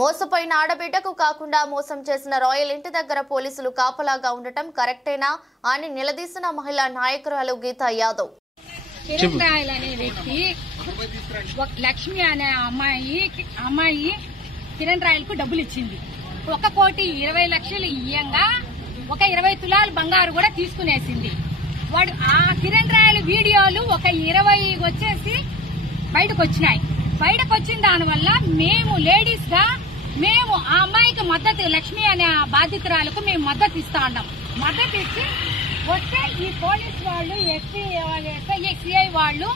మోసపోయిన ఆడబిడ్డకు కాకుండా మోసం చేసిన రాయల్ ఇంటి దగ్గర పోలీసులు కాపలాగా ఉండటం కరెక్టేనా అని నిలదీసిన మహిళా నాయకురాలు గీతా యాదవ్. కిరణ్ రాయల్ అనే వ్యక్తి లక్ష్మి అనే అమ్మాయి కిరణ్ రాయల్ కు డబ్బులు ఇచ్చింది. 1,20,00,000 ఇయ్యంగా 20 తులాలు బంగారు కూడా తీసుకునేసింది. వాడు ఆ కిరణ్ రాయల్ వీడియోలు 20 వచ్చేసి బయటకు వచ్చినాయి. బయటకు వచ్చిన దానివల్ల మేము లేడీస్ గా మేము ఆ అమ్మాయికి మద్దతు, లక్ష్మి అనే బాధితురాలకు మేము మద్దతు ఇస్తా ఉన్నాం. మద్దతు ఇచ్చి వస్తే ఈ పోలీస్ వాళ్ళు ఎస్ఐ వాళ్ళు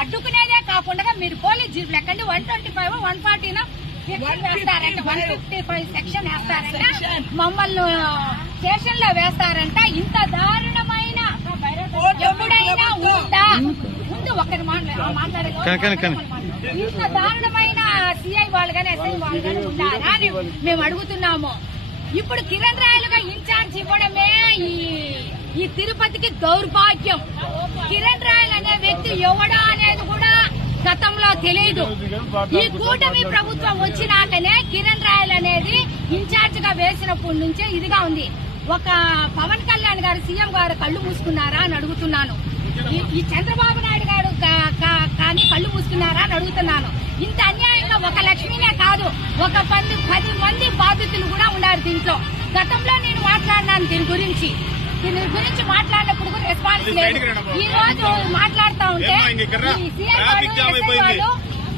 అడ్డుకునేదే కాకుండా మీరు పోలీస్ జీప్ లెక్కండి 125, 140 వేస్తారంట, 155 సెక్షన్ వేస్తారంట, మమ్మల్ని స్టేషన్ లో వేస్తారంట. ఇంత దారుణమైన ఎప్పుడైనా ఉందా? ముందు ఒకరి మాట్లాడే ఇంత దారుణమైన సిఐ వాళ్ళు కానీ ఎస్ఐ వాళ్ళు కానీ ఉన్నారా అని మేము అడుగుతున్నాము. ఇప్పుడు కిరణ్ రాయలుగా ఇన్ఛార్జ్ ఇవ్వడమే ఈ తిరుపతికి దౌర్భాగ్యం. కిరణ్ రాయల్ అనే వ్యక్తి ఎవడా అనేది కూడా గతంలో తెలియదు. ఈ కూటమి ప్రభుత్వం వచ్చినాకనే కిరణ్ రాయల్ అనేది ఇన్ఛార్జ్ గా వేసినప్పటి నుంచే ఇదిగా ఉంది. ఒక పవన్ కళ్యాణ్ గారు సీఎం గారు కళ్ళు మూసుకున్నారా అని అడుగుతున్నాను. ఈ చంద్రబాబు నాయుడు గారు కానీ కళ్ళు మూసుకున్నారా అని అడుగుతున్నాను. ఇంత అన్యాయంగా ఒక లక్ష్మినే కాదు, ఒక 10 మంది బాధితులు కూడా ఉన్నారు దీంట్లో. గతంలో నేను మాట్లాడినాను దీని గురించి మాట్లాడినప్పుడు కూడా రెస్పాన్స్ లేదు. ఈ రోజు మాట్లాడుతూ ఉంటే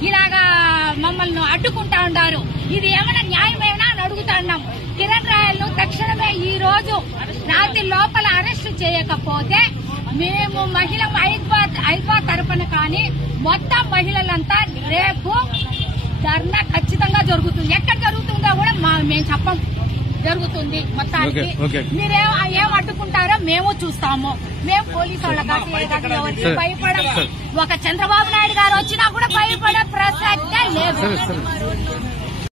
ఇలాగా మమ్మల్ని అడ్డుకుంటా ఉన్నారు. ఇది ఏమైనా న్యాయమేనా అని అడుగుతా ఉన్నాం. కిరణ్ రాయల్ తక్షణమే ఈ రోజు రాత్రి లోపల అరెస్టు చేయకపోతే మేము మహిళ ఐద్వా తరపున కానీ మొత్తం మహిళలంతా రేపు ధర్నా ఖచ్చితంగా జరుగుతుంది. ఎక్కడ జరుగుతుందో కూడా మేము చెప్పం, జరుగుతుంది మొత్తానికి. మీరేం అడ్డుకుంటారో మేము చూస్తాము. మేము పోలీసు వాళ్ళకి భయపడం. ఒక చంద్రబాబు నాయుడు గారు వచ్చినా కూడా భయపడే ప్రసక్తే లేదు.